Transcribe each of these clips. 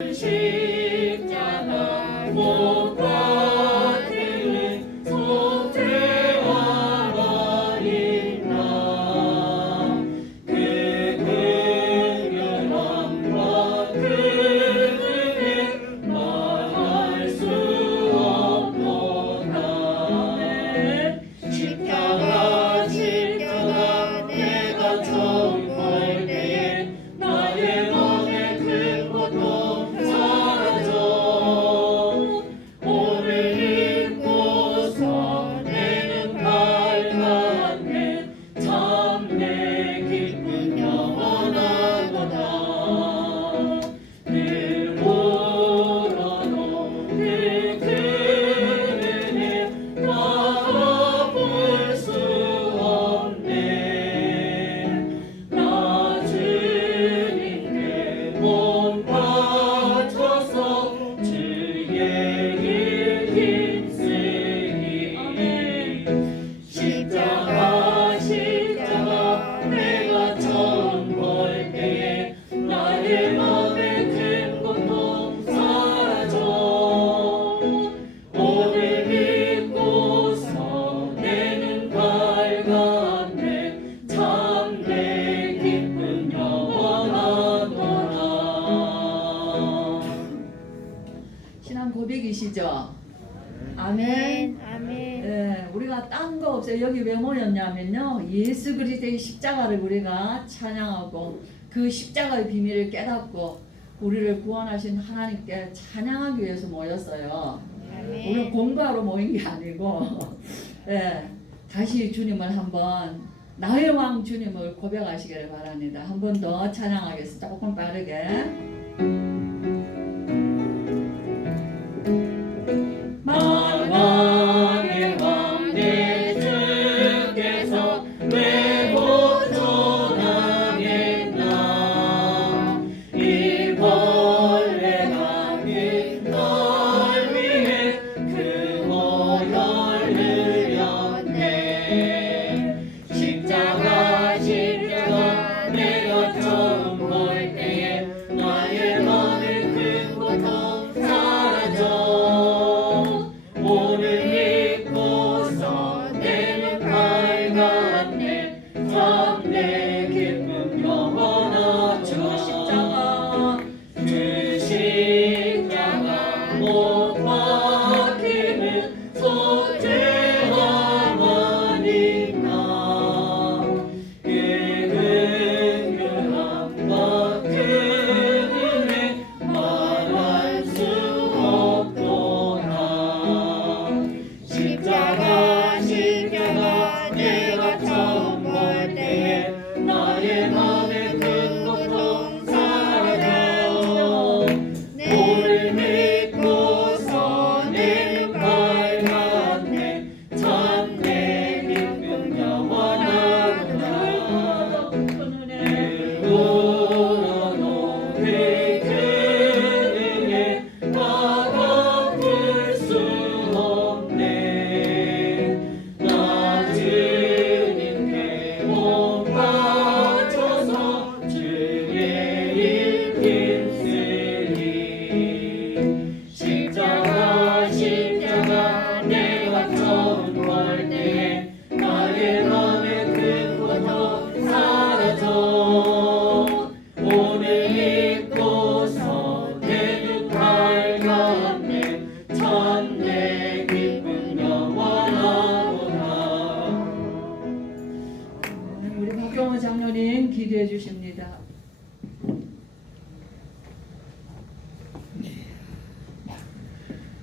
십자가 못과 그는 속죄와 버린다. 그 긍휼함과 그 은혜 말할 수 없도다. 십자가 내가 처음 볼 때에 나의 맘에 큰 고통 사라져. 오늘 믿고서 내는 밝았네. 참 내 기쁨 영원하도다. 늘 울어도 그 은혜 바라볼 수 없네. 나 주님께 몸 바쳐서 주의 일 힘쓰니. 십자가 내가 처음 볼 때에 나의 맘에 큰 고통 사라져. 오늘 믿고서 내는 밝았네. 참 내 기쁨 영원하도다. 신앙 고백이시죠? 아멘. 아멘. 예, 우리가 딴 거 없어요. 여기 왜 모였냐면요, 예수 그리스도의 십자가를 우리가 찬양하고 그 십자가의 비밀을 깨닫고 우리를 구원하신 하나님께 찬양하기 위해서 모였어요. 우리는 아멘. 공부하러 모인 게 아니고 예, 다시 주님을 한번, 나의 왕 주님을 고백하시기를 바랍니다. 한 번 더 찬양하겠습니다. 조금 빠르게. 만왕의 왕 내 주께서 왜 보존하겠나. 이 벌레 같은 널 위해 그 모혈 흘렸네. 십자가 내가 처음 볼 때에 나의 맘에 큰 고통 사라져. 오늘 믿고서 내는 밝았네. 참 내 기쁨 영원하도다. 주 십자가 그 십자가 못 박히는 속죄함이니까. 그 긍휼함과 그 은혜 말할 수 없도다. 십자가 내가 처음 볼 때에 나의 맘에 큰 고통 사라져. 오늘 믿고서 내는 밝았네. 참 내 기쁨 영원하도다. 울어도 그 은혜 바라볼 수 없네. 나 주님께 몸 바쳐서 주의 일 힘쓰니. 십자가 내가 처음 볼 때에 나의 맘에 큰 고통 사라져. 오늘 믿고서 내는 밝았네. 참 내 기쁨 영원하도다. 우리 박경호 장로님 기도해 주십니다.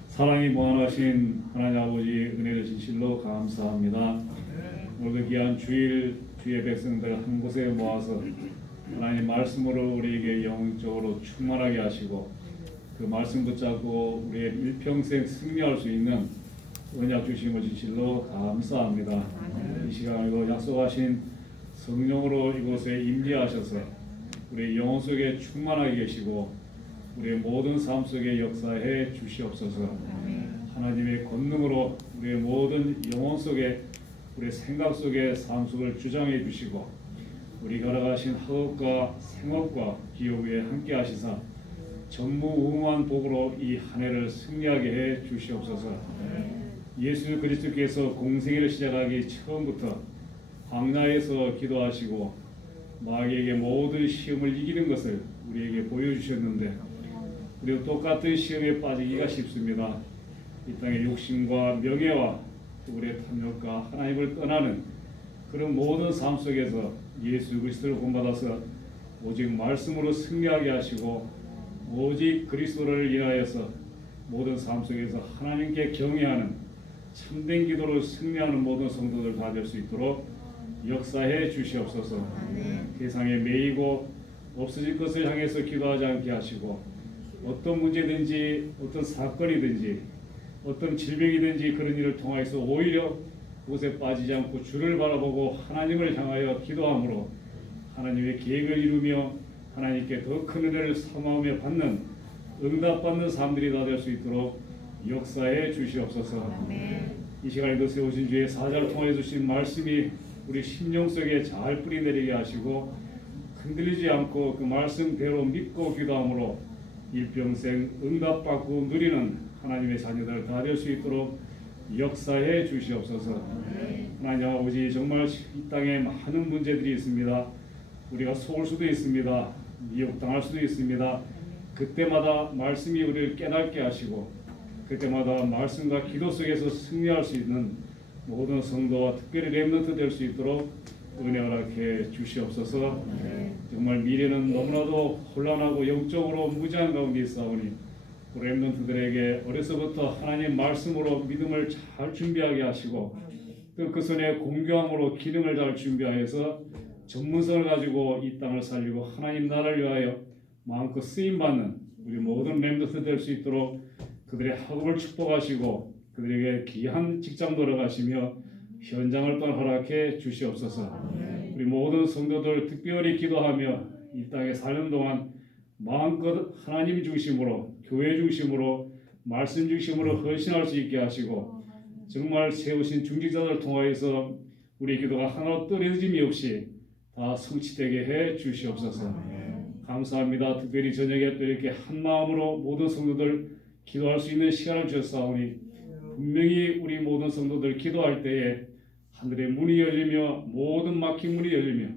사랑이 무한하신 하나님 아버지 은혜를 진실로 감사합니다. 오늘 귀한 주일 주의 백성들 한 곳에 모아서 하나님 말씀으로 우리에게 영적으로 충만하게 하시고 그 말씀 붙잡고 우리의 일평생 승리할 수 있는 언약 주심을 진실로 감사합니다. 이 시간에도 약속하신 성령으로 이곳에 임재하셔서 우리 영혼 속에 충만하게 계시고 우리의 모든 삶 속에 역사해 주시옵소서. 하나님의 권능으로 우리의 모든 영혼 속에, 우리의 생각 속에 삶 속을 주장해 주시고 우리 걸어가신 학업과 생업과 기업 위에 함께 하시사 전무후무한 복으로 이 한 해를 승리하게 해 주시옵소서. 예수 그리스도께서 공생애를 시작하기 처음부터 광야에서 기도하시고 마귀에게 모든 시험을 이기는 것을 우리에게 보여주셨는데 우리도 똑같은 시험에 빠지기가 쉽습니다. 이 땅의 욕심과 명예와 우리의 탐욕과 하나님을 떠나는 그런 모든 삶 속에서 예수 그리스도를 본받아서 오직 말씀으로 승리하게 하시고 오직 그리스도를 인하여서 모든 삶 속에서 하나님께 경외하는 참된 기도로 승리하는 모든 성도들 다 될 수 있도록 역사해 주시옵소서. 세상에 매이고 없어질 것을 향해서 기도하지 않게 하시고 어떤 문제든지 어떤 사건이든지 어떤 질병이든지 그런 일을 통하여서 오히려 그곳에 빠지지 않고 주를 바라보고 하나님을 향하여 기도함으로 하나님의 계획을 이루며 하나님께 더 큰 은혜를 사모하며 받는 응답받는 사람들이 다 될 수 있도록 역사해 주시옵소서. 이 시간에도 세우신 주의 사자를 통해 주신 말씀이 우리 심령 속에 잘 뿌리내리게 하시고 흔들리지 않고 그 말씀대로 믿고 기도함으로 일평생 응답받고 누리는 하나님의 자녀들 다 될 수 있도록 역사해 주시옵소서. 하나님 아버지 정말 이 땅에 많은 문제들이 있습니다. 우리가 속을 수도 있습니다. 미혹당할 수도 있습니다. 그때마다 말씀이 우리를 깨닫게 하시고 그때마다 말씀과 기도 속에서 승리할 수 있는 모든 성도와 특별히 렘넌트 될 수 있도록 은혜 허락해 주시옵소서. 정말 미래는 너무나도 혼란하고 영적으로 무지한 가운데 있사오니 렘넌트들에게 어려서부터 하나님 말씀으로 믿음을 잘 준비하게 하시고 또 그 손에 공교함으로 기능을 잘 준비하여서 전문성을 가지고 이 땅을 살리고 하나님 나라를 위하여 마음껏 쓰임받는 우리 모든 렘넌트 될 수 있도록 그들의 학업을 축복하시고 그들에게 귀한 직장 돌아가시며 현장을 또한 허락해 주시옵소서. 우리 모든 성도들 특별히 기도하며 이 땅에 사는 동안 마음껏 하나님 중심으로 교회 중심으로 말씀 중심으로 헌신할 수 있게 하시고 정말 세우신 중직자들을 통하여서 우리 기도가 하나도 떨어짐이 없이 다 성취되게 해 주시옵소서. 감사합니다. 특별히 저녁에 또 이렇게 한 마음으로 모든 성도들 기도할 수 있는 시간을 주셨사오니 분명히 우리 모든 성도들 기도할 때에 하늘의 문이 열리며 모든 막힌 문이 열리며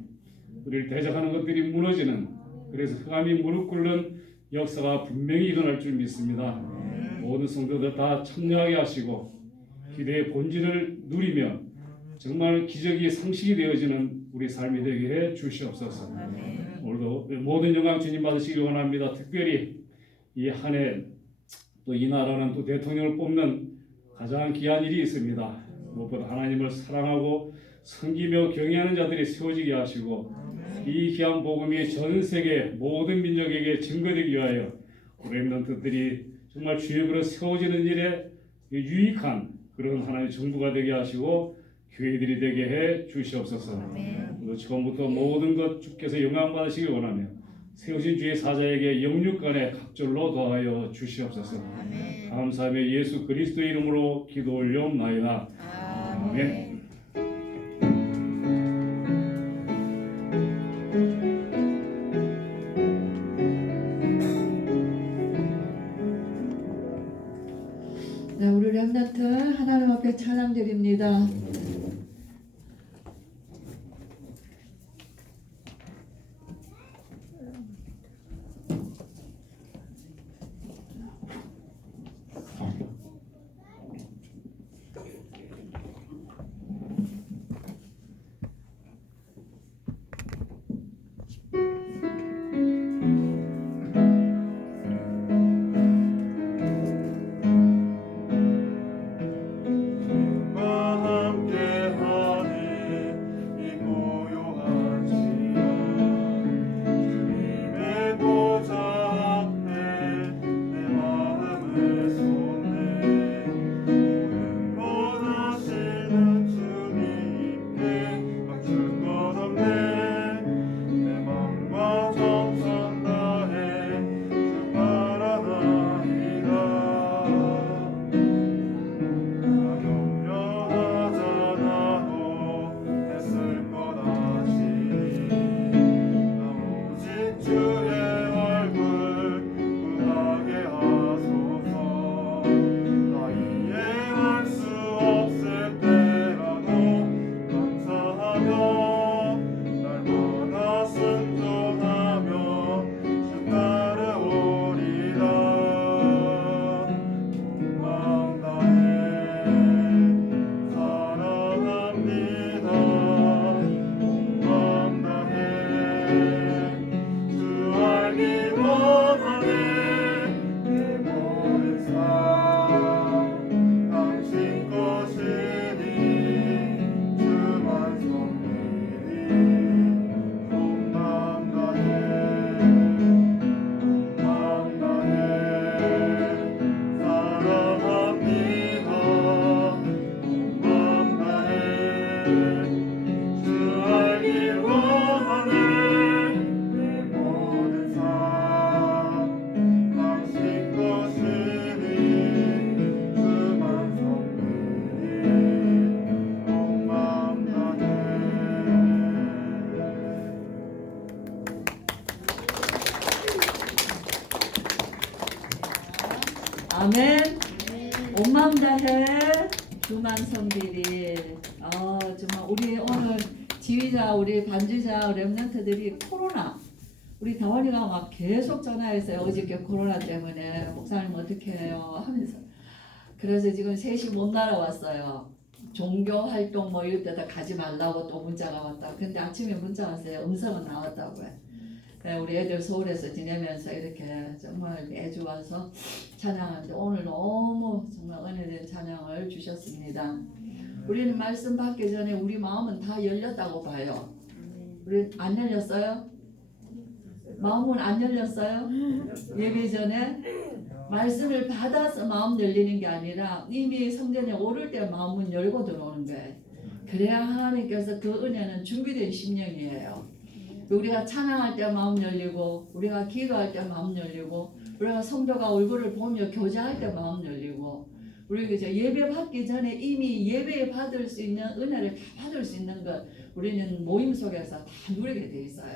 우리를 대적하는 것들이 무너지는 그래서 흑암이 무릎 꿇는 역사가 분명히 일어날 줄 믿습니다. 모든 성도들 다 참여하게 하시고 기대의 본질을 누리며 정말 기적이 상식이 되어지는 우리 삶이 되게 해 주시옵소서. 오늘도 모든 영광 주님 받으시기 원합니다. 특별히 이 한 해 또 이 나라는 또 대통령을 뽑는 가장 귀한 일이 있습니다. 무엇보다 하나님을 사랑하고 섬기며 경외하는 자들이 세워지게 하시고 이 귀한 복음이 전 세계 모든 민족에게 증거되기 위하여 렘넌트들이 정말 주의 그릇 세워지는 일에 유익한 그런 하나님의 정부가 되게 하시고 교회들이 되게 해 주시옵소서. 처음부터 모든 것 주께서 영광 받으시길 원하며 세우신 주의 사자에게 영육간에 각절로 더하여 주시옵소서. 감사하며 예수 그리스도의 이름으로 기도 올려옵나이다. 아멘. 네, 우리 렘넌트 하나님 앞에 찬양드립니다. 함께 아멘. 온 마음 다해 주만 섬기리. 정말 우리 오늘 지휘자, 우리 반주자, 렘넌트들이 코로나, 우리 다원이가 막 계속 전화해서 어저께 코로나 때문에 목사님 어떻게 해요 하면서, 그래서 지금 셋이 못 날아왔어요. 종교 활동 뭐 이럴 때다 가지 말라고 또 문자가 왔다. 근데 아침에 문자 왔어요. 음성은 나왔다고요. 우리 애들 서울에서 지내면서 이렇게 정말 매주 와서 찬양하는데 오늘 너무 정말 은혜된 찬양을 주셨습니다. 우리는 말씀 받기 전에 우리 마음은 다 열렸다고 봐요. 우리 안 열렸어요? 마음은 안 열렸어요? 예배 전에 말씀을 받아서 마음 열리는 게 아니라 이미 성전에 오를 때 마음은 열고 들어오는 거예요. 그래야 하나님께서 그 은혜는 준비된 심령이에요. 우리가 찬양할 때 마음 열리고, 우리가 기도할 때 마음 열리고, 우리가 성도가 얼굴을 보며 교제할 때 마음 열리고, 우리 이제 예배 받기 전에 이미 예배 받을 수 있는 은혜를 다 받을 수 있는 것, 우리는 모임 속에서 다 누리게 돼 있어요.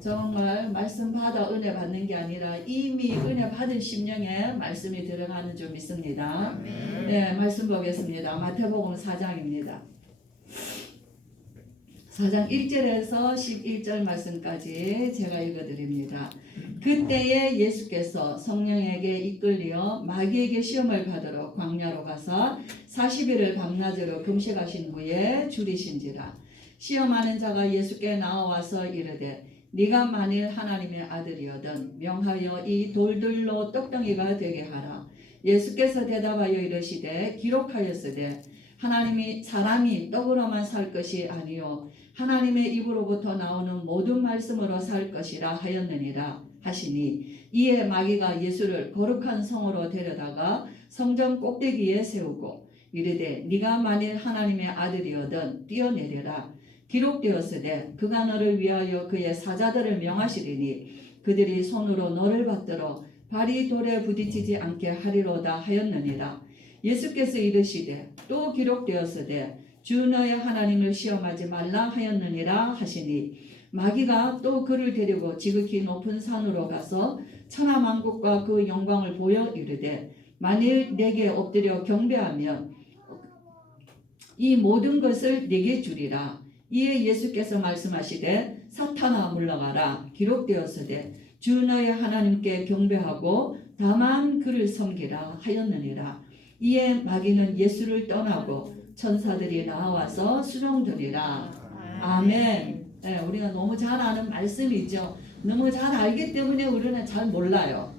정말 말씀 받아 은혜 받는 게 아니라 이미 은혜 받은 심령에 말씀이 들어가는 줄 믿습니다. 네, 말씀 보겠습니다. 마태복음 4장입니다. 4장 1절에서 11절 말씀까지 제가 읽어드립니다. 그때에 예수께서 성령에게 이끌려 마귀에게 시험을 받으러 광야로 가서 40일을 밤낮으로 금식하신 후에 줄이신지라. 시험하는 자가 예수께 나와서 이르되 네가 만일 하나님의 아들이거든 명하여 이 돌들로 떡덩이가 되게 하라. 예수께서 대답하여 이르시되 기록하였으되 하나님이 사람이 떡으로만 살 것이 아니요 하나님의 입으로부터 나오는 모든 말씀으로 살 것이라 하였느니라 하시니 이에 마귀가 예수를 거룩한 성으로 데려다가 성전 꼭대기에 세우고 이르되 네가 만일 하나님의 아들이거든 뛰어내려라. 기록되었으되 그가 너를 위하여 그의 사자들을 명하시리니 그들이 손으로 너를 받들어 발이 돌에 부딪히지 않게 하리로다 하였느니라. 예수께서 이르시되 또 기록되었으되 주 너의 하나님을 시험하지 말라 하였느니라 하시니 마귀가 또 그를 데리고 지극히 높은 산으로 가서 천하만국과 그 영광을 보여 이르되 만일 내게 엎드려 경배하면 이 모든 것을 내게 주리라. 이에 예수께서 말씀하시되 사탄아 물러가라. 기록되었으되 주 너의 하나님께 경배하고 다만 그를 섬기라 하였느니라. 이에 마귀는 예수를 떠나고 천사들이 나와서 수종드리라. 아멘. 네, 우리가 너무 잘 아는 말씀이죠. 너무 잘 알기 때문에 우리는 잘 몰라요.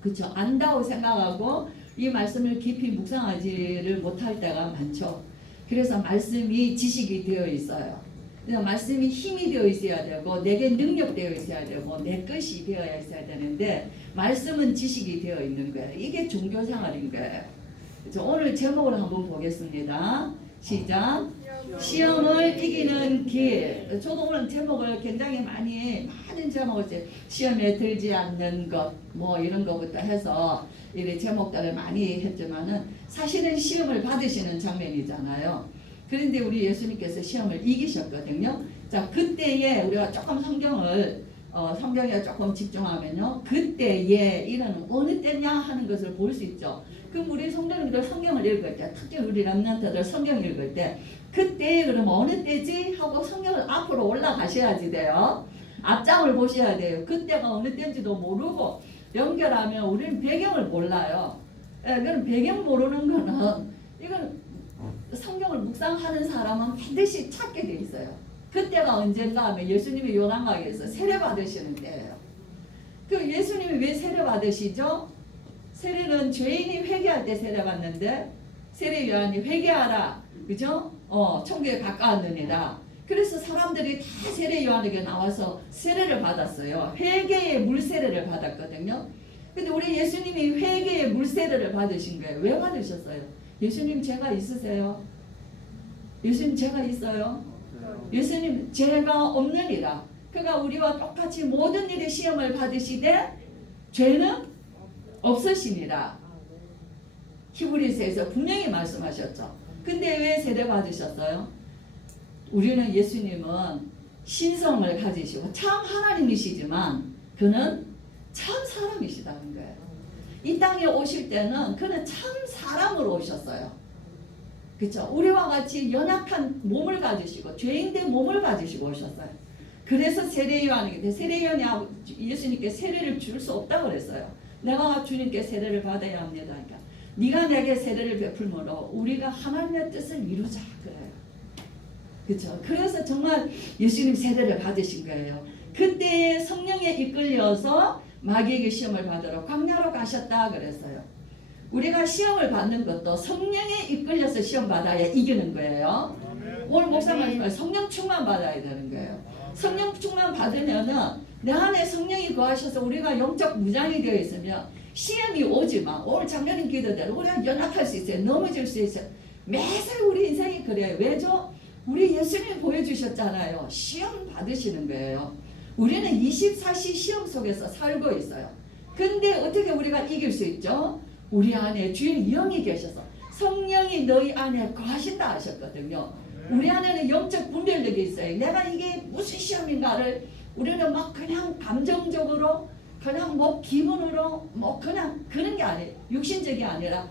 그렇죠? 안다고 생각하고 이 말씀을 깊이 묵상하지를 못할 때가 많죠. 그래서 말씀이 지식이 되어 있어요. 그래서 말씀이 힘이 되어 있어야 되고 내게 능력되어 있어야 되고 내 것이 되어야 있어야 되는데 말씀은 지식이 되어 있는 거예요. 이게 종교생활인 거예요. 그래서 오늘 제목을 한번 보겠습니다. 시작. 시험을 이기는 길. 저도 오늘 제목을 굉장히 많은 제목을 시험에 들지 않는 것 뭐 이런 것부터 해서 이렇게 제목들을 많이 했지만은 사실은 시험을 받으시는 장면이잖아요. 그런데 우리 예수님께서 시험을 이기셨거든요. 자, 그때에 우리가 조금 성경에 조금 집중하면요. 그때에 이는 어느 때냐 하는 것을 볼 수 있죠. 그럼 우리 성도님들 성경을 읽을 때, 특히 우리 렘넌트들 성경 읽을 때 그때 그럼 어느 때지 하고 성경을 앞으로 올라가셔야지 돼요. 앞장을 보셔야 돼요. 그때가 어느 때인지도 모르고 연결하면 우리는 배경을 몰라요. 그럼 배경 모르는 거는 이건 성경을 묵상하는 사람은 반드시 찾게 돼 있어요. 그때가 언젠가 하면 예수님이 요단강에서 세례 받으시는 때예요. 그럼 예수님이 왜 세례 받으시죠? 세례는 죄인이 회개할 때 세례 받는데 세례 요한이 회개하라, 그죠? 천국에 가까웠느니라. 그래서 사람들이 다 세례 요한에게 나와서 세례를 받았어요. 회개의 물세례를 받았거든요. 근데 우리 예수님이 회개의 물세례를 받으신 거예요. 왜 받으셨어요? 예수님 죄가 있으세요? 예수님 죄가 있어요? 예수님 죄가 없느니라. 그가 우리와 똑같이 모든 일의 시험을 받으시되 죄는 없으시니라. 히브리서에서 분명히 말씀하셨죠. 근데 왜 세례 받으셨어요? 우리는 예수님은 신성을 가지시고 참 하나님이시지만 그는 참 사람이시다는 거예요. 이 땅에 오실 때는 그는 참 사람으로 오셨어요. 그렇죠? 우리와 같이 연약한 몸을 가지시고 죄인된 몸을 가지시고 오셨어요. 그래서 세례요한에게 세례요한이 예수님께 세례를 줄 수 없다고 그랬어요. 내가 주님께 세례를 받아야 합니다. 그러니까 네가 내게 세례를 베풀므로 우리가 하나님의 뜻을 이루자 그래요. 그렇죠? 그래서 정말 예수님 세례를 받으신 거예요. 그때 성령에 이끌려서 마귀에게 시험을 받으러 광야로 가셨다 그랬어요. 우리가 시험을 받는 것도 성령에 이끌려서 시험 받아야 이기는 거예요. 오늘 목사 말씀에 성령 충만 받아야 되는 거예요. 성령 충만 받으면은 내 안에 성령이 거하셔서 우리가 영적 무장이 되어 있으면 시험이 오지만 오늘 장로님 기도대로 우리가 연약할 수 있어요. 넘어질 수 있어요. 매살 우리 인생이 그래요. 왜죠? 우리 예수님이 보여주셨잖아요. 시험 받으시는 거예요. 우리는 24시 시험 속에서 살고 있어요. 근데 어떻게 우리가 이길 수 있죠? 우리 안에 주의 영이 계셔서 성령이 너희 안에 거하신다 하셨거든요. 우리 안에는 영적 분별력이 있어요. 내가 이게 무슨 시험인가를 우리는 막 그냥 감정적으로 그냥 뭐 기분으로 뭐 그냥 그런 게 아니에요. 육신적이 아니라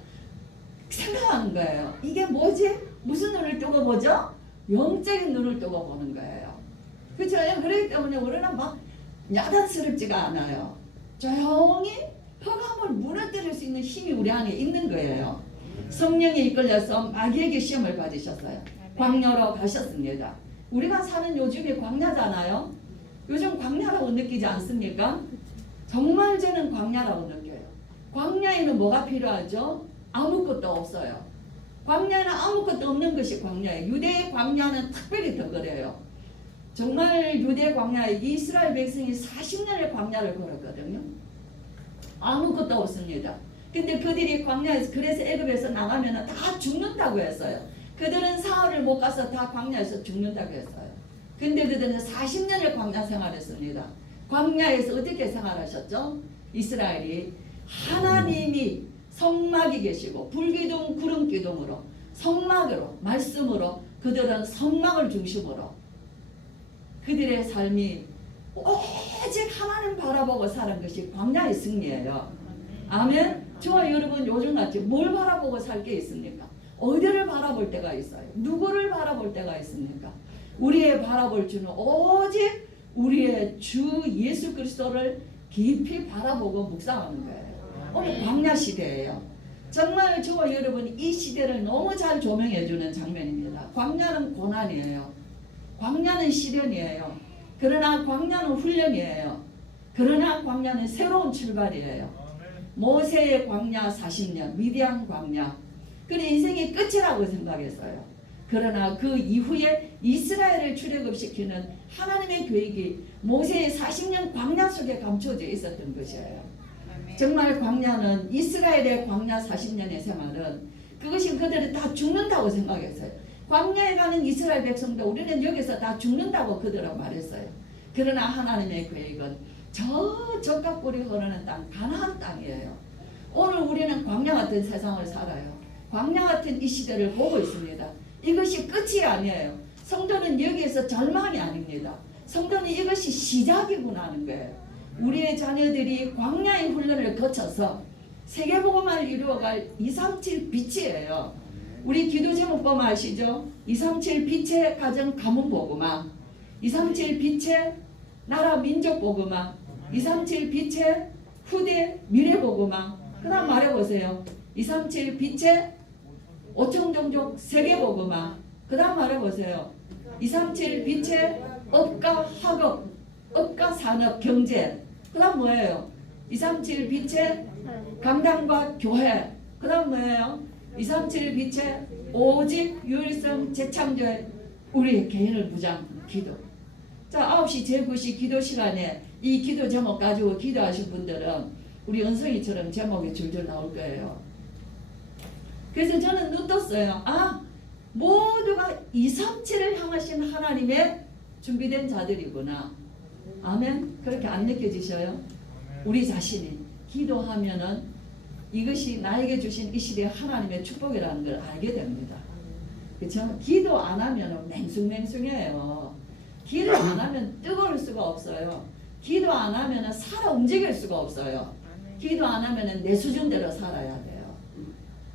생각하는 거예요. 이게 뭐지? 무슨 눈을 뜨고 보죠? 영적인 눈을 뜨고 보는 거예요. 그렇죠? 그렇기 때문에 우리는 막 야단스럽지가 않아요. 조용히 흑암을 무너뜨릴 수 있는 힘이 우리 안에 있는 거예요. 성령에 이끌려서 마귀에게 시험을 받으셨어요. 광야로 가셨습니다. 우리가 사는 요즘이 광야잖아요. 요즘 광야라고 느끼지 않습니까? 정말 저는 광야라고 느껴요. 광야에는 뭐가 필요하죠? 아무것도 없어요. 광야는 아무것도 없는 것이 광야예요. 유대의 광야는 특별히 더 그래요. 정말 유대 광야에 이스라엘 백성이 40년의 광야를 걸었거든요. 아무것도 없습니다. 근데 그들이 광야에서 그래서 애굽에서 나가면 다 죽는다고 했어요. 그들은 사흘을 못 가서 다 광야에서 죽는다고 했어요. 근데 그들은 40년을 광야 생활했습니다. 광야에서 어떻게 생활하셨죠? 이스라엘이 하나님이 성막이 계시고 불기둥 구름기둥으로 성막으로 말씀으로 그들은 성막을 중심으로 그들의 삶이 오직 하나님 바라보고 사는 것이 광야의 승리예요. 아멘. 저와 여러분 요즘같이 뭘 바라보고 살 게 있습니까? 어디를 바라볼 때가 있어요? 누구를 바라볼 때가 있습니까? 우리의 바라볼 주는 오직 우리의 주 예수 그리스도를 깊이 바라보고 묵상하는 거예요. 오늘 광야 시대예요. 정말 저와 여러분 이 시대를 너무 잘 조명해 주는 장면입니다. 광야는 고난이에요. 광야는 시련이에요. 그러나 광야는 훈련이에요. 그러나 광야는 새로운 출발이에요. 모세의 광야 40년, 미디안 광야. 그는 인생의 끝이라고 생각했어요. 그러나 그 이후에 이스라엘을 출애굽시키는 하나님의 계획이 모세의 40년 광야 속에 감춰져 있었던 것이에요. 정말 광야는 이스라엘의 광야 40년의 생활은 그것이 그들은 다 죽는다고 생각했어요. 광야에 가는 이스라엘 백성도 우리는 여기서 다 죽는다고 그들은 말했어요. 그러나 하나님의 계획은 저 적각골이 흐르는 땅 가나안 땅이에요. 오늘 우리는 광야 같은 세상을 살아요. 광야 같은 이 시대를 보고 있습니다. 이것이 끝이 아니에요. 성도는 여기에서 절망이 아닙니다. 성도는 이것이 시작이구나 하는 거예요. 우리의 자녀들이 광야의 훈련을 거쳐서 세계복음화를 이루어갈 237 빛이에요. 우리 기도 제목 보면 아시죠? 237 빛의 가정 가문 복음화, 237 빛의 나라 민족 복음화, 237 빛의 후대 미래 복음화. 그 다음 말해보세요. 237 빛의 5천 종족 세계 복음화. 그 다음 말해보세요. 237 빛의 업과 학업, 업과 산업, 경제. 그 다음 뭐예요? 237 빛의 강단과 교회. 그 다음 뭐예요? 237 빛의 오직 유일성 재창조의 우리 개인을 무장 기도. 자, 9시 제9시 기도 시간에 이 기도 제목 가지고 기도하신 분들은 우리 은성이처럼 제목이 줄줄 나올 거예요. 그래서 저는 눈 떴어요. 아, 모두가 237을 향하신 하나님의 준비된 자들이구나. 아멘. 그렇게 안 느껴지셔요? 우리 자신이 기도하면은 이것이 나에게 주신 이 시대의 하나님의 축복이라는 걸 알게 됩니다. 그렇죠? 기도 안 하면은 맹숭맹숭해요. 기도 안 하면 뜨거울 수가 없어요. 기도 안 하면은 살아 움직일 수가 없어요. 기도 안 하면은 내 수준대로 살아야 돼요.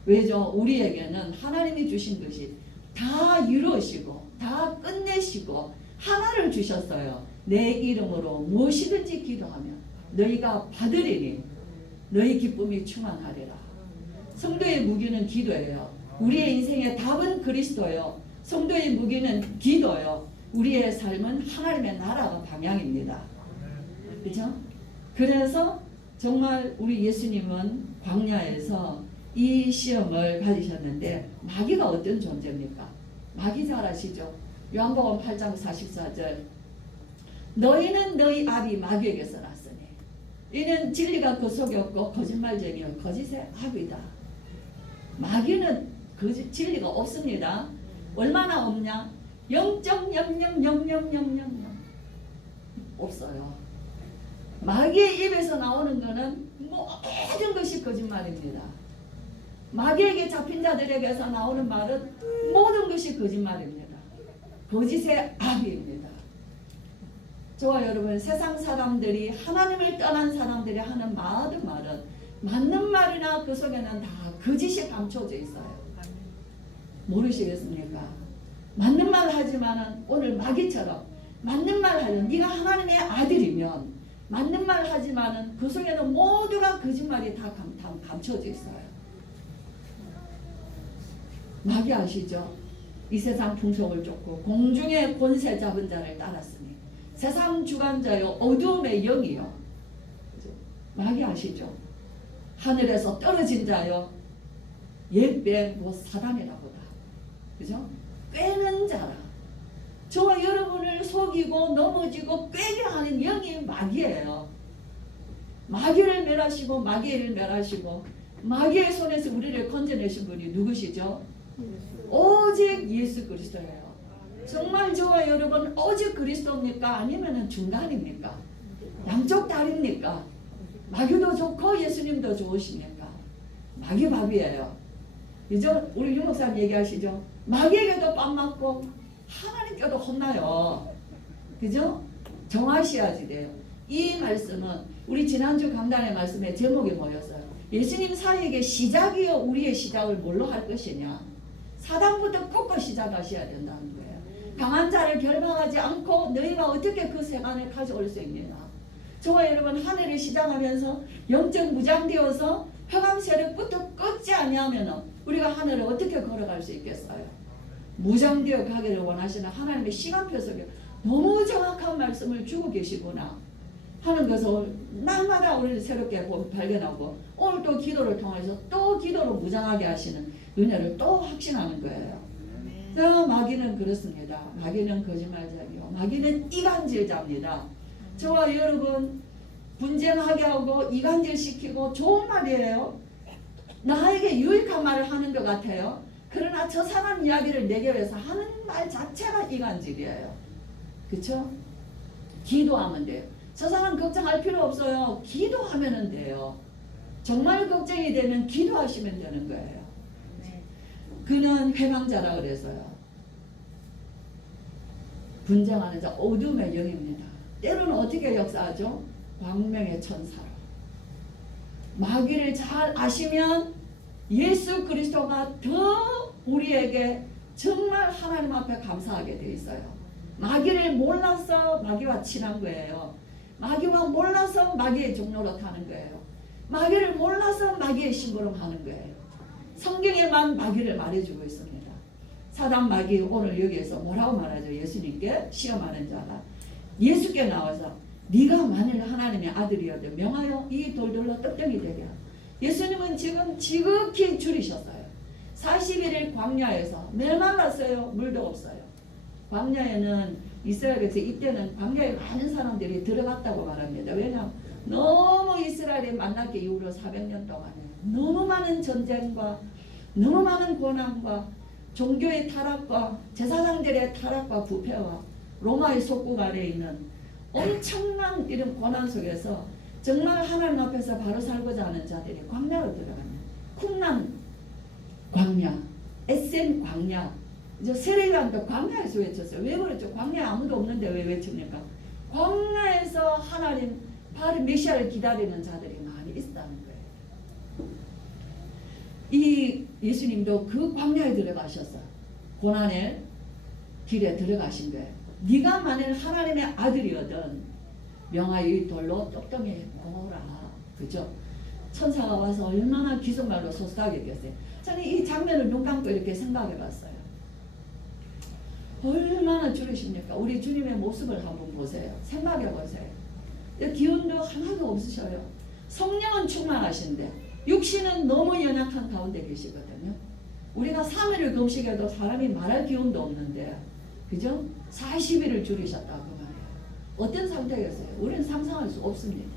왜죠? 우리에게는 하나님이 주신 것이 다 이루시고 다 끝내시고 하나를 주셨어요. 내 이름으로 무엇이든지 기도하면 너희가 받으리니 너희 기쁨이 충만하리라. 성도의 무기는 기도예요. 우리의 인생의 답은 그리스도예요. 성도의 무기는 기도예요. 우리의 삶은 하나님의 나라가 방향입니다. 그렇죠? 그래서 정말 우리 예수님은 광야에서 이 시험을 받으셨는데 마귀가 어떤 존재입니까? 마귀 잘 아시죠? 요한복음 8장 44절 너희는 너희 아비 마귀에게서 났으니 이는 진리가 그 속에 없고 거짓말쟁이요 거짓의 아비다. 마귀는 진리가 없습니다. 얼마나 없냐? 0.000000 없어요. 마귀의 입에서 나오는 것은 모든 것이 거짓말입니다. 마귀에게 잡힌 자들에게서 나오는 말은 모든 것이 거짓말입니다. 거짓의 아비입니다. 저와 여러분, 세상 사람들이 하나님을 떠난 사람들이 하는 모든 말은 맞는 말이나 그 속에는 다 거짓이 감춰져 있어요. 모르시겠습니까? 맞는 말 하지만은 오늘 마귀처럼 맞는 말 하면 네가 하나님의 아들이면 맞는 말 하지만은 그 속에는 모두가 거짓말이 다 감춰져 있어요. 마귀 아시죠? 이 세상 풍속을 쫓고 공중의 권세 잡은 자를 따랐으니 세상 주관자요 어두움의 영이요. 마귀 아시죠? 하늘에서 떨어진 자요 옛배 뭐 사단이라고다. 그죠? 꿰는 자라. 저와 여러분을 속이고 넘어지고 꿰게 하는 영이 마귀예요. 마귀를 멸하시고 마귀를 멸하시고 마귀의 손에서 우리를 건져내신 분이 누구시죠? 오직 예수 그리스도예요. 정말 저와 여러분 오직 그리스도입니까? 아니면 중간입니까? 양쪽 다리입니까? 마귀도 좋고 예수님도 좋으십니까? 마귀 밥이에요. 그죠? 우리 유목사님 얘기하시죠? 마귀에게도 뺨 맞고 하나님께도 혼나요. 그죠? 정하셔야지 돼요. 이 말씀은 우리 지난주 강단의 말씀에 제목이 뭐였어요? 예수님 사역의 시작이요 우리의 시작을 뭘로 할 것이냐? 사단부터 꺾고 시작하셔야 된다는 거예요. 강한 자를 결박하지 않고 너희가 어떻게 그 세간을 가져올 수 있느냐? 저와 여러분 하늘을 시작하면서 영적 무장되어서 흑암 세력부터 끊지 아니하면 우리가 하늘을 어떻게 걸어갈 수 있겠어요? 무장되어 가기를 원하시는 하나님의 시간표 속에 너무 정확한 말씀을 주고 계시구나 하는 것을 날마다 우리를 새롭게 발견하고 오늘 또 기도를 통해서 또 기도로 무장하게 하시는 은혜를 또 확신하는 거예요. 자, 마귀는 그렇습니다. 마귀는 거짓말자이요 마귀는 이간질자입니다. 저와 여러분 분쟁하게 하고 이간질 시키고 좋은 말이에요. 나에게 유익한 말을 하는 것 같아요. 그러나 저 사람 이야기를 내게 위해서 하는 말 자체가 이간질이에요. 그쵸? 기도하면 돼요. 저 사람 걱정할 필요 없어요. 기도하면 돼요. 정말 걱정이 되면 기도하시면 되는 거예요. 그는 회방자라 그래서요. 분쟁하는 자 어둠의 영입니다. 때로는 어떻게 역사하죠? 광명의 천사로. 마귀를 잘 아시면 예수 그리스도가 더 우리에게 정말 하나님 앞에 감사하게 돼 있어요. 마귀를 몰라서 마귀와 친한 거예요. 마귀와 몰라서 마귀의 종로로 타는 거예요. 마귀를 몰라서 마귀의 심부름하는 거예요. 성경에만 마귀를 말해주고 있습니다. 사단 마귀 오늘 여기에서 뭐라고 말하죠? 예수님께 시험하는 자가 예수께 나와서 네가 만일 하나님의 아들이어도 명하여 이 돌들로 떡덩이 되게 하라. 예수님은 지금 지극히 줄이셨어요. 40일을 광야에서 메말랐어요. 물도 없어요. 광야에는 이스라엘에서 이때는 광야에 많은 사람들이 들어갔다고 말합니다. 왜냐하면 너무 이스라엘이 만났기 이후로 400년 동안에 너무 많은 전쟁과 너무 많은 고난과 종교의 타락과 제사장들의 타락과 부패와 로마의 속국 아래에 있는 엄청난 이런 고난 속에서 정말 하나님 앞에서 바로 살고자 하는 자들이 광야로 들어갑니다. 쿰란 광야, 에센 광야, 이제 세례요한도 광야에서 외쳤어요. 왜 그랬죠? 광야에 아무도 없는데 왜 외칩니까? 광야에서 하나님 바로 메시아를 기다리는 자들이 많이 있다는 이 예수님도 그 광야에 들어가셨어요. 고난의 길에 들어가신 거예요. 네가 만일 하나님의 아들이거든 명하여 이 돌로 똑똑히 먹어라. 그죠? 천사가 와서 얼마나 기속말로 속삭였겠어요. 저는 이 장면을 눈 감고 이렇게 생각해 봤어요. 얼마나 줄이십니까? 우리 주님의 모습을 한번 보세요. 생각해 보세요. 기운도 하나도 없으셔요. 성령은 충만하신데 육신은 너무 연약한 가운데 계시거든요. 우리가 3일을 금식해도 사람이 말할 기운도 없는데 그죠? 40일을 줄이셨다고 말이에요. 어떤 상태였어요? 우리는 상상할 수 없습니다.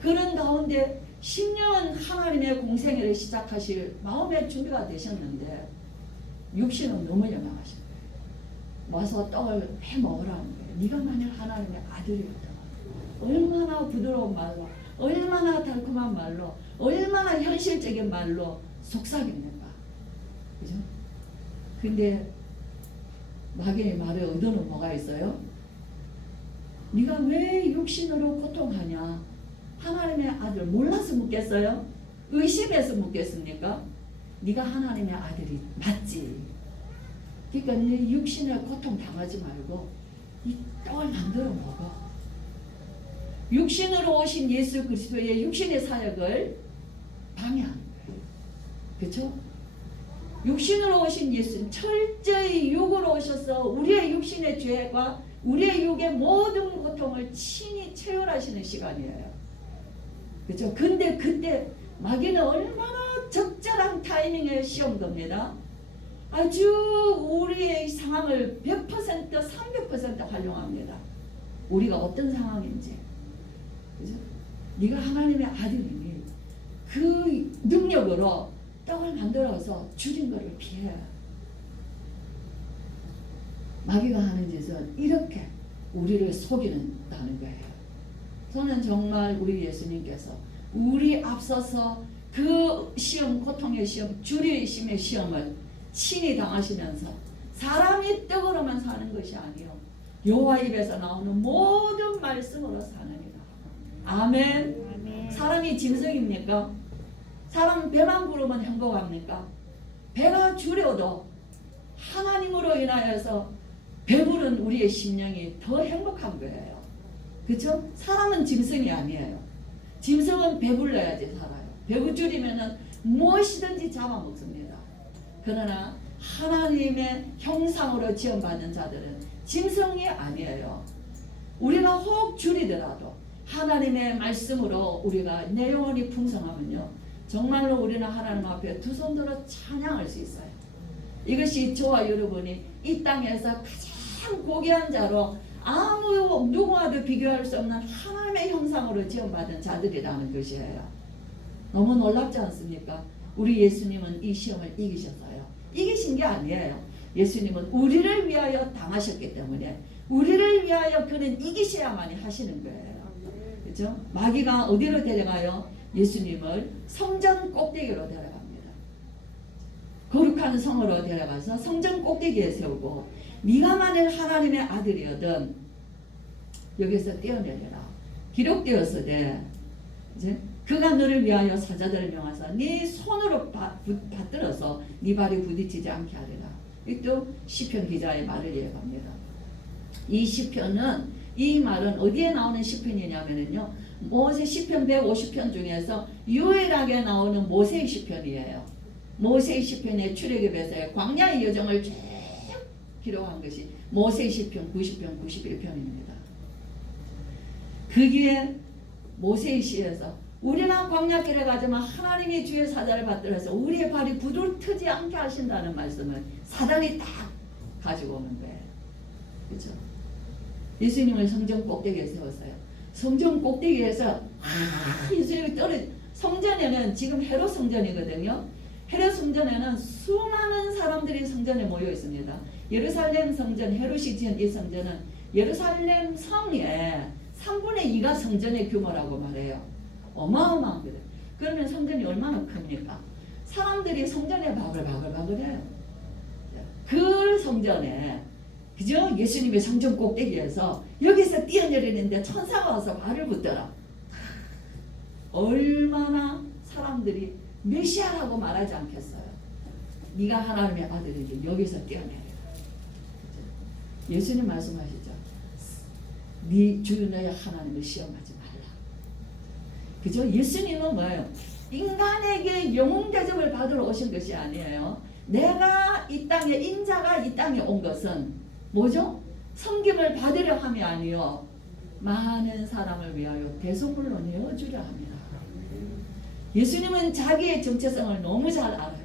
그런 가운데 10년 하나님의 공생애를 시작하실 마음의 준비가 되셨는데 육신은 너무 연약하신 거예요. 와서 떡을 해먹으라는 거예요. 네가 만약 하나님의 아들이었다. 얼마나 부드러운 말로, 얼마나 달콤한 말로, 얼마나 현실적인 말로 속삭입니까? 그죠? 근데 마귀의 말의 의도는 뭐가 있어요? 네가 왜 육신으로 고통하냐? 하나님의 아들 몰라서 묻겠어요? 의심해서 묻겠습니까? 네가 하나님의 아들이 맞지. 그러니까 네 육신에 고통 당하지 말고 이 떡을 만들어 먹어. 육신으로 오신 예수 그리스도의 육신의 사역을 방해하는 거예요. 그렇죠? 육신으로 오신 예수는 철저히 육으로 오셔서 우리의 육신의 죄와 우리의 육의 모든 고통을 친히 체결하시는 시간이에요. 그렇죠? 근데 그때 마귀는 얼마나 적절한 타이밍에 시험 겁니다. 아주 우리의 상황을 100%, 300% 활용합니다. 우리가 어떤 상황인지. 그죠? 네가 하나님의 아들이니 그 능력으로 떡을 만들어서 줄인 것을 피해. 마귀가 하는 짓은 이렇게 우리를 속이는다는 거예요. 저는 정말 우리 예수님께서 우리 앞서서 그 시험, 고통의 시험, 줄이심의 시험을 친히 당하시면서 사람이 떡으로만 사는 것이 아니요 여호와 입에서 나오는 모든 말씀으로 사느니라. 아멘. 아멘. 사람이 짐승입니까? 사람 배만 부르면 행복합니까? 배가 줄여도 하나님으로 인하여서 배부른 우리의 심령이 더 행복한 거예요. 그렇죠? 사람은 짐승이 아니에요. 짐승은 배불러야지 살아요. 배고 줄이면은 무엇이든지 잡아먹습니다. 그러나 하나님의 형상으로 지원받는 자들은 짐승이 아니에요. 우리가 혹 줄이더라도 하나님의 말씀으로 우리가 내 영혼이 풍성하면요 정말로 우리는 하나님 앞에 두 손 들어 찬양할 수 있어요. 이것이 저와 여러분이 이 땅에서 가장 고귀한 자로 아무 누구와도 비교할 수 없는 하나님의 형상으로 지원받은 자들이라는 것이에요. 너무 놀랍지 않습니까? 우리 예수님은 이 시험을 이기셨어요. 이기신 게 아니에요. 예수님은 우리를 위하여 당하셨기 때문에 우리를 위하여 그는 이기셔야만이 하시는 거예요. 그렇죠? 마귀가 어디로 데려가요? 예수님을 성전 꼭대기로 데려갑니다. 거룩한 성으로 데려가서 성전 꼭대기에 세우고 네가 만일 하나님의 아들이거든 여기서 뛰어내려라. 기록되었으되 이제 그가 너를 위하여 사자들을 명하사 네 손으로 받들어서 네 발이 부딪히지 않게 하리라. 또 시편 기자의 말을 이어갑니다. 이 시편은 이 말은 어디에 나오는 시편이냐면요 모세 시편 150편 중에서 유일하게 나오는 모세의 시편이에요. 모세의 시편의 출애굽에서의 광야의 여정을 쭉 기록한 것이 모세의 시편 90편 91편입니다. 거기에 모세의 시에서 우리는 광야길에 가지만 하나님이 주의 사자를 받들어서 우리의 발이 부들트지 않게 하신다는 말씀을 사단이 딱 가지고 오는 거예요. 그렇죠? 예수님을 성전 꼭대기에 세웠어요. 성전 꼭대기에서 예수님이 성전에는 지금 헤롯 성전이거든요. 헤롯 성전에는 수많은 사람들이 성전에 모여 있습니다. 예루살렘 성전, 헤롯이 지은 이 성전은 예루살렘 성의 3분의 2가 성전의 규모라고 말해요. 어마어마한 거예요. 그러면 성전이 얼마나 큽니까? 사람들이 성전에 바글바글해요. 그 성전에 그죠? 예수님의 성전 꼭대기에서 여기서 뛰어내리는데 천사가 와서 발을 붙더라. 얼마나 사람들이 메시아라고 말하지 않겠어요? 네가 하나님의 아들이지 여기서 뛰어내라. 예수님 말씀하시죠. 네 주 너의 하나님을 시험하지 말라. 그죠? 예수님은 뭐예요? 인간에게 영웅 대접을 받으러 오신 것이 아니에요. 내가 이 땅에 인자가 이 땅에 온 것은 뭐죠? 섬김을 받으려 함이 아니요 많은 사람을 위하여 대속물로 내어주려 합니다. 예수님은 자기의 정체성을 너무 잘 알아요.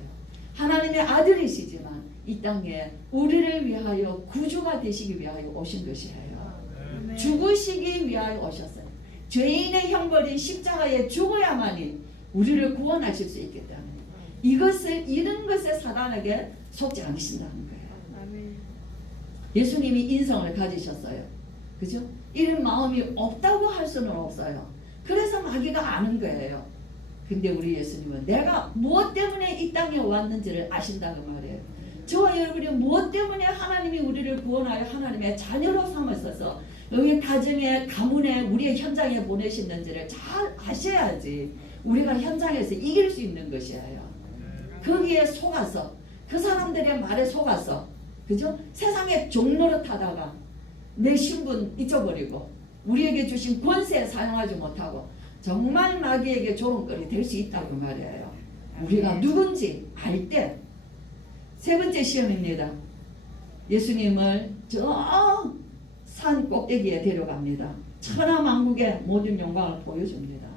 하나님의 아들이시지만 이 땅에 우리를 위하여 구주가 되시기 위하여 오신 것이에요. 죽으시기 위하여 오셨어요. 죄인의 형벌인 십자가에 죽어야만이 우리를 구원하실 수 있기 때문에 이런 것에 사단에게 속지 않으신다는 거예요. 예수님이 인성을 가지셨어요. 그죠? 이런 마음이 없다고 할 수는 없어요. 그래서 마귀가 아는 거예요. 근데 우리 예수님은 내가 무엇 때문에 이 땅에 왔는지를 아신다고 말해요. 저와 여러분이 무엇 때문에 하나님이 우리를 구원하여 하나님의 자녀로 삼으셔서 우리 가정에 가문에 우리의 현장에 보내시는지를 잘 아셔야지 우리가 현장에서 이길 수 있는 것이에요. 거기에 속아서 그 사람들의 말에 속아서 그죠? 세상의 종로로 타다가 내 신분 잊어버리고 우리에게 주신 권세 사용하지 못하고 정말 마귀에게 조롱거리 될 수 있다고 말이에요. 우리가 누군지 알 때 세 번째 시험입니다. 예수님을 저 산 꼭대기에 데려갑니다. 천하만국의 모든 영광을 보여줍니다.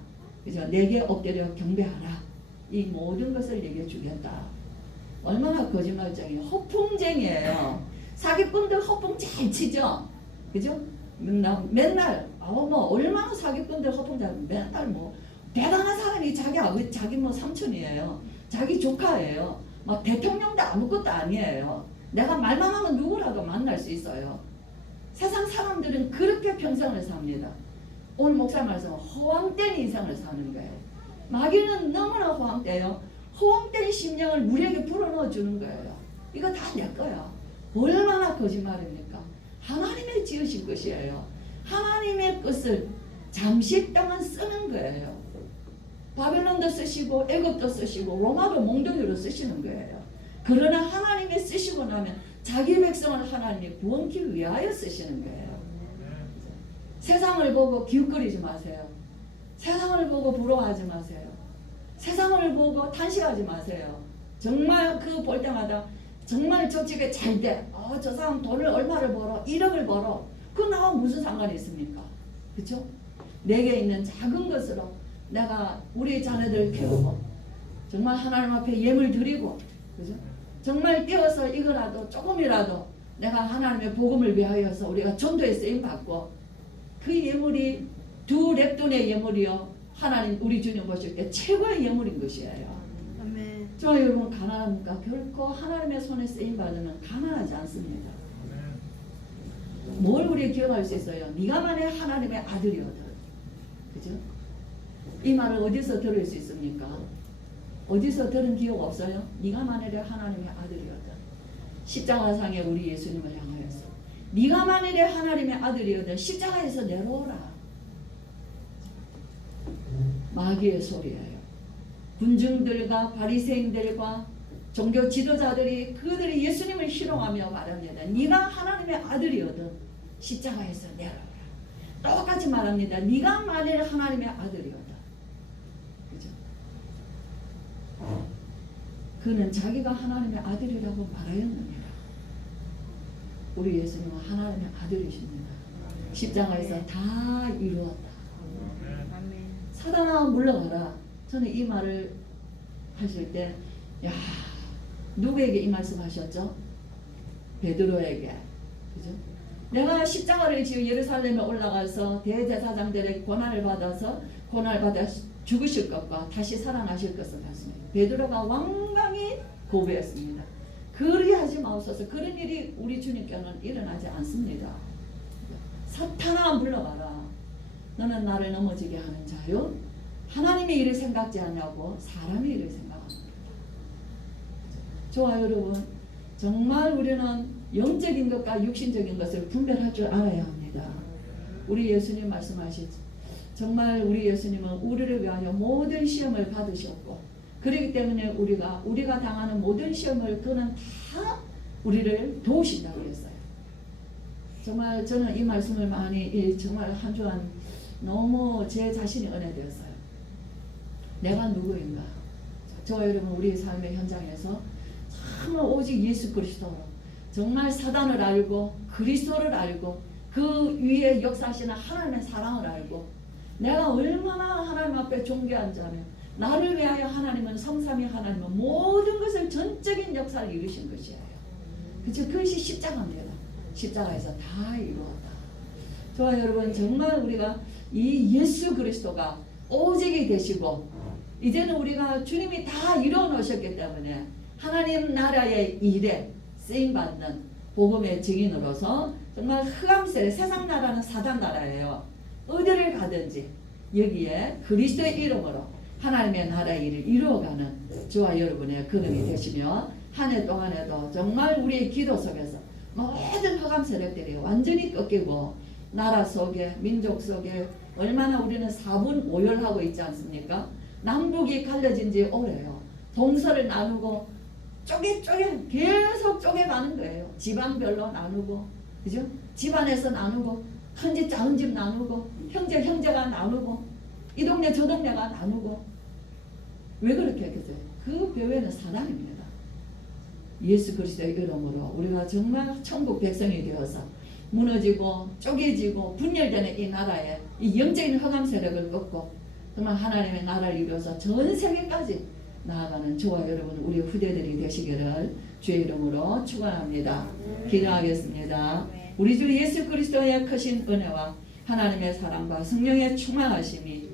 그래서 내게 엎드려 경배하라. 이 모든 것을 내게 주겠다. 얼마나 거짓말쟁이에요. 허풍쟁이에요. 사기꾼들 허풍 잘 치죠. 그죠? 맨날 뭐 얼마나 사기꾼들 허풍쟁이 맨날 뭐 대단한 사람이 자기 뭐 삼촌이에요. 자기 조카예요. 막 대통령도 아무것도 아니에요. 내가 말만 하면 누구라도 만날 수 있어요. 세상 사람들은 그렇게 평생을 삽니다. 오늘 목사 말씀은 허황된 인생을 사는 거예요. 마귀는 너무나 허황돼요. 허황된 심령을 우리에게 불어넣어 주는 거예요. 이거 다 내 거야. 얼마나 거짓말입니까? 하나님의 지으신 것이에요. 하나님의 것을 잠시 동안 쓰는 거예요. 바벨론도 쓰시고 애굽도 쓰시고 로마도 몽둥이로 쓰시는 거예요. 그러나 하나님이 쓰시고 나면 자기 백성을 하나님이 구원하기 위하여 쓰시는 거예요. 세상을 보고 기웃거리지 마세요. 세상을 보고 부러워하지 마세요. 세상을 보고 탄식하지 마세요. 정말 그 볼 때마다 정말 저 집에 잘 돼. 저 사람 돈을 얼마를 벌어? 1억을 벌어. 그 나와 무슨 상관이 있습니까? 그렇죠? 내게 있는 작은 것으로 내가 우리 자녀들을 키우고 정말 하나님 앞에 예물 드리고 그죠? 정말 뛰어서 이거라도 조금이라도 내가 하나님의 복음을 위하여서 우리가 전도에 쓰임받고 그 예물이 2렙돈의 예물이요. 하나님 우리 주님 보실 때 최고의 예물인 것이에요. 아멘. 저 여러분 가난합니까? 결코 하나님의 손에 쓰임받으면 가난하지 않습니다. 뭘 우리 기억할 수 있어요? 네가 만약 하나님의 아들이거든. 그죠? 이 말을 어디서 들을 수 있습니까? 어디서 들은 기억 없어요? 네가 만일에 하나님의 아들이거든. 십자가상에 우리 예수님을 향하여서 네가 만일에 하나님의 아들이거든 십자가에서 내려오라. 마귀의 소리예요. 군중들과 바리새인들과 종교 지도자들이 그들이 예수님을 희롱하며 말합니다. 네가 하나님의 아들이거든 십자가에서 내려오라. 똑같이 말합니다. 네가 만일 하나님의 아들이거든. 그죠? 그는 자기가 하나님의 아들이라고 말하였느니라. 우리 예수님은 하나님의 아들이십니다. 십자가에서 다 이루었다. 아멘. 사단아 물러가라. 저는 이 말을 하실 때 야, 누구에게 이 말씀하셨죠? 베드로에게. 그죠? 내가 십자가를 지어 예루살렘에 올라가서 대제사장들의 고난을 받아 죽으실 것과 다시 살아나실 것을 봤습니다. 베드로가 완강히 고백했습니다. 그리하지 마옵소서. 그런 일이 우리 주님께는 일어나지 않습니다. 사탄아 물러가라. 너는 나를 넘어지게 하는 자요. 하나님의 일을 생각지 않냐고 사람의 일을 생각합니다. 저와 여러분 정말 우리는 영적인 것과 육신적인 것을 분별할 줄 알아야 합니다. 우리 예수님 말씀하시죠. 정말 우리 예수님은 우리를 위하여 모든 시험을 받으셨고 그렇기 때문에 우리가 당하는 모든 시험을 그는 다 우리를 도우신다고 그랬어요. 정말 저는 이 말씀을 많이 정말 한 주간 너무 제 자신이 은혜되었어요. 내가 누구인가? 저와 여러분 우리의 삶의 현장에서 정말 오직 예수 그리스도로 정말 사단을 알고 그리스도를 알고 그 위에 역사하시는 하나님의 사랑을 알고 내가 얼마나 하나님 앞에 존귀한 자며 나를 위하여 하나님은 성삼위 하나님은 모든 것을 전적인 역사를 이루신 것이에요. 그렇죠? 그것이 십자가입니다. 십자가에서 다 이루었다. 저와 여러분 정말 우리가 이 예수 그리스도가 오직이 되시고 이제는 우리가 주님이 다 이루어 놓으셨기 때문에 하나님 나라의 일에 쓰임받는 복음의 증인으로서 정말 흑암세례 세상 나라는 사단 나라예요. 어디를 가든지 여기에 그리스도의 이름으로 하나님의 나라의 일을 이루어가는 저와 여러분의 그름이 되시며 한 해 동안에도 정말 우리의 기도 속에서 모든 흑암 세력들이 완전히 꺾이고 나라 속에 민족 속에 얼마나 우리는 사분오열하고 있지 않습니까? 남북이 갈라진 지 오래요. 동서를 나누고 쪼개 계속 쪼개가는 거예요. 지방별로 나누고 그죠? 집안에서 나누고 큰 집 작은 집 나누고 형제가 나누고 이 동네 저 동네가 나누고 왜 그렇게 했겠어요? 그 배후에는 사단입니다. 예수 그리스도의 이름으로 우리가 정말 천국 백성이 되어서 무너지고 쪼개지고 분열되는 이 나라에 이 영적인 흑암 세력을 꺾고 정말 하나님의 나라를 이루어서 전 세계까지 나아가는 저와 여러분 우리 후대들이 되시기를 주의 이름으로 축원합니다. 기도하겠습니다. 우리 주 예수 그리스도의 크신 은혜와 하나님의 사랑과 성령의 충만하심이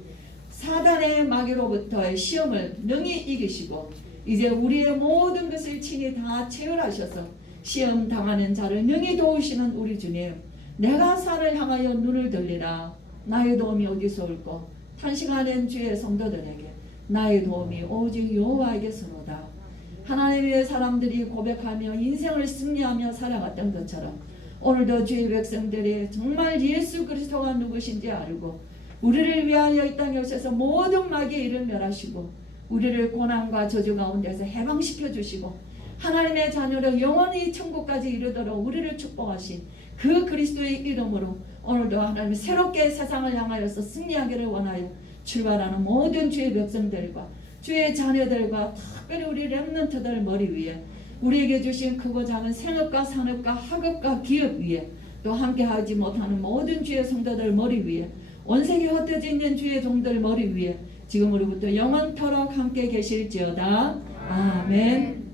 사단의 마귀로부터의 시험을 능히 이기시고 이제 우리의 모든 것을 친히 다 체결하셔서 시험 당하는 자를 능히 도우시는 우리 주님, 내가 산을 향하여 눈을 들리라. 나의 도움이 어디서 올꼬? 탄식하는 주의 성도들에게 나의 도움이 오직 여호와에게서로다. 하나님의 사람들이 고백하며 인생을 승리하며 살아갔던 것처럼 오늘도 주의 백성들이 정말 예수 그리스도가 누구신지 알고 우리를 위하여 이 땅에 오셔서 모든 마귀의 일을 멸하시고 우리를 고난과 저주 가운데서 해방시켜 주시고 하나님의 자녀로 영원히 천국까지 이르도록 우리를 축복하신 그 그리스도의 이름으로 오늘도 하나님 새롭게 세상을 향하여서 승리하기를 원하여 출발하는 모든 주의 백성들과 주의 자녀들과 특별히 우리 렘넌트들 머리 위에 우리에게 주신 크고 작은 생업과 산업과 학업과 기업 위에 또 함께하지 못하는 모든 주의 성도들 머리 위에 온 세계 흩어져 있는 주의 종들 머리 위에 지금으로부터 영원토록 함께 계실지어다. 아멘.